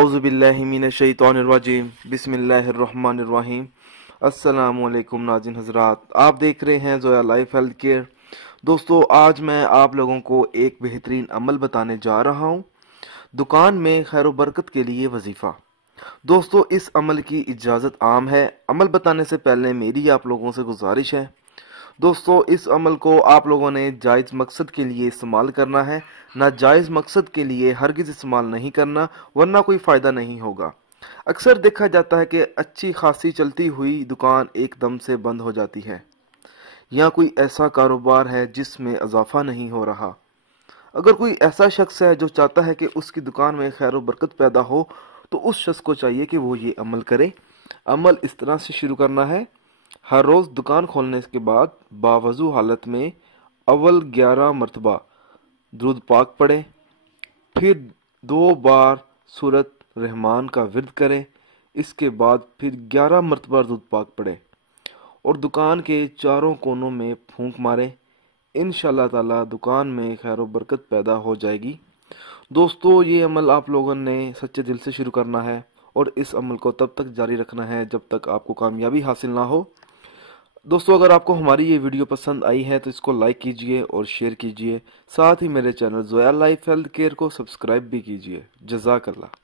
आऊज़ु बिल्लाहि मिनश शैतानिर रजीम बिस्मिल्लाहिर रहमानिर रहीम। अस्सलामु अलैकुम नाज़रीन हज़रात, आप देख रहे हैं ज़ोया लाइफ हेल्थ केयर। दोस्तों, आज मैं आप लोगों को एक बेहतरीन अमल बताने जा रहा हूं, दुकान में खैर व बरकत के लिए वजीफ़ा। दोस्तों, इस अमल की इजाज़त आम है। अमल बताने से पहले मेरी आप लोगों से गुजारिश है दोस्तों, इस अमल को आप लोगों ने जायज़ मकसद के लिए इस्तेमाल करना है, नाजायज़ मकसद के लिए हरगिज़ इस्तेमाल नहीं करना, वरना कोई फ़ायदा नहीं होगा। अक्सर देखा जाता है कि अच्छी खासी चलती हुई दुकान एकदम से बंद हो जाती है, या कोई ऐसा कारोबार है जिसमें इजाफा नहीं हो रहा। अगर कोई ऐसा शख्स है जो चाहता है कि उसकी दुकान में खैर व बरकत पैदा हो, तो उस शख्स को चाहिए कि वो ये अमल करे। अमल इस तरह से शुरू करना है। हर रोज़ दुकान खोलने के बाद बावजू हालत में अव्वल 11 मरतबा दुरूद पाक पढ़े, फिर 2 बार सूरत रहमान का विर्द करें, इसके बाद फिर 11 मरतबा दुरूद पाक पढ़े और दुकान के चारों कोनों में फूंक मारे। इंशाअल्लाह ताला दुकान में खैर व बरकत पैदा हो जाएगी। दोस्तों, ये अमल आप लोगों ने सच्चे दिल से शुरू करना है और इस अमल को तब तक जारी रखना है जब तक आपको कामयाबी हासिल ना हो। दोस्तों, अगर आपको हमारी ये वीडियो पसंद आई है तो इसको लाइक कीजिए और शेयर कीजिए। साथ ही मेरे channel Zoya life health care को सब्सक्राइब भी कीजिए। जज़ाकल्लाह।